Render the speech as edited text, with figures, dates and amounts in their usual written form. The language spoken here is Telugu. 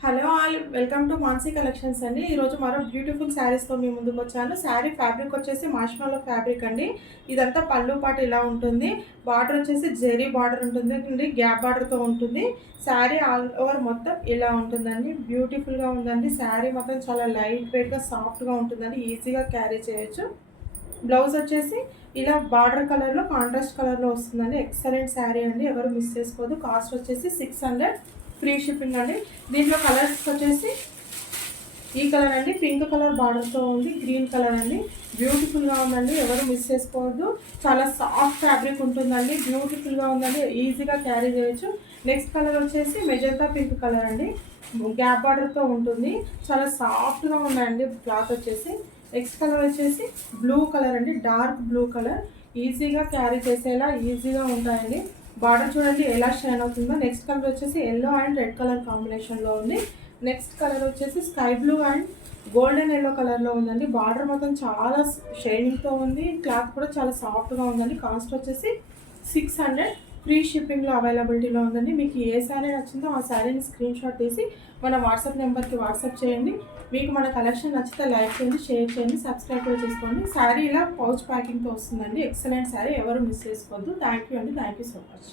Hello all welcome to Mansi collections అండి. ఈరోజు మరో బ్యూటిఫుల్ శారీస్తో మీ ముందుకు వచ్చాను. శారీ ఫ్యాబ్రిక్ వచ్చేసి మార్ష్మెల్లో ఫ్యాబ్రిక్ అండి. ఇదంతా పళ్ళు పాటు ఇలా ఉంటుంది. బార్డర్ వచ్చేసి జెరీ బార్డర్ ఉంటుంది, గ్యాప్ బార్డర్తో ఉంటుంది. శారీ ఆల్ ఓవర్ మొత్తం ఇలా ఉంటుందండి. బ్యూటిఫుల్గా ఉందండి. శారీ మొత్తం చాలా లైట్ వెయిట్గా సాఫ్ట్గా ఉంటుందండి. ఈజీగా క్యారీ చేయొచ్చు. బ్లౌజ్ వచ్చేసి ఇలా బార్డర్ కలర్లో కాంట్రాస్ట్ కలర్లో వస్తుందండి. ఎక్సలెంట్ శారీ అండి, ఎవరు మిస్ చేసుకోవద్దు. కాస్ట్ వచ్చేసి 600, ఫ్రీ షిప్పింగ్ అండి. దీంట్లో కలర్స్ వచ్చేసి ఈ కలర్ అండి, పింక్ కలర్ బార్డర్తో ఉంది, గ్రీన్ కలర్ అండి. బ్యూటిఫుల్గా ఉందండి, ఎవరు మిస్ చేసుకోవద్దు. చాలా సాఫ్ట్ ఫ్యాబ్రిక్ ఉంటుందండి, బ్యూటిఫుల్గా ఉందండి, ఈజీగా క్యారీ చేయొచ్చు. నెక్స్ట్ కలర్ వచ్చేసి మెజంతా పింక్ కలర్ అండి, గ్యాప్ బార్డర్తో ఉంటుంది. చాలా సాఫ్ట్గా ఉన్నాయండి క్లాత్ వచ్చేసి. నెక్స్ట్ కలర్ వచ్చేసి బ్లూ కలర్ అండి, డార్క్ బ్లూ కలర్. ఈజీగా క్యారీ చేసేలా ఈజీగా ఉంటాయండి. బార్డర్ చూడండి ఎలా షైన్ అవుతుందో. నెక్స్ట్ కలర్ వచ్చేసి ఎల్లో అండ్ రెడ్ కలర్ కాంబినేషన్లో ఉంది. నెక్స్ట్ కలర్ వచ్చేసి sky blue and golden yellow కలర్లో ఉందండి. బార్డర్ మొత్తం చాలా షైనింగ్తో ఉంది. క్లాత్ కూడా చాలా సాఫ్ట్గా ఉందండి. కాస్ట్ వచ్చేసి 600, ఫ్రీ షిప్పింగ్లో అవైలబిలిటీలో ఉందండి. మీకు ఏ శారీ నచ్చిందో ఆ శారీని స్క్రీన్ షాట్ తీసి మన వాట్సాప్ నెంబర్కి వాట్సాప్ చేయండి. మీకు మన కలెక్షన్ నచ్చితే లైక్ చేయండి, షేర్ చేయండి, సబ్స్క్రైబ్ కూడా చేసుకోండి. శారీ ఇలా పౌచ్ ప్యాకింగ్తో వస్తుందండి. ఎక్సలెంట్ శారీ, ఎవరు మిస్ చేసుకోవద్దు. థ్యాంక్ యూ అండి, థ్యాంక్ యూ సో మచ్.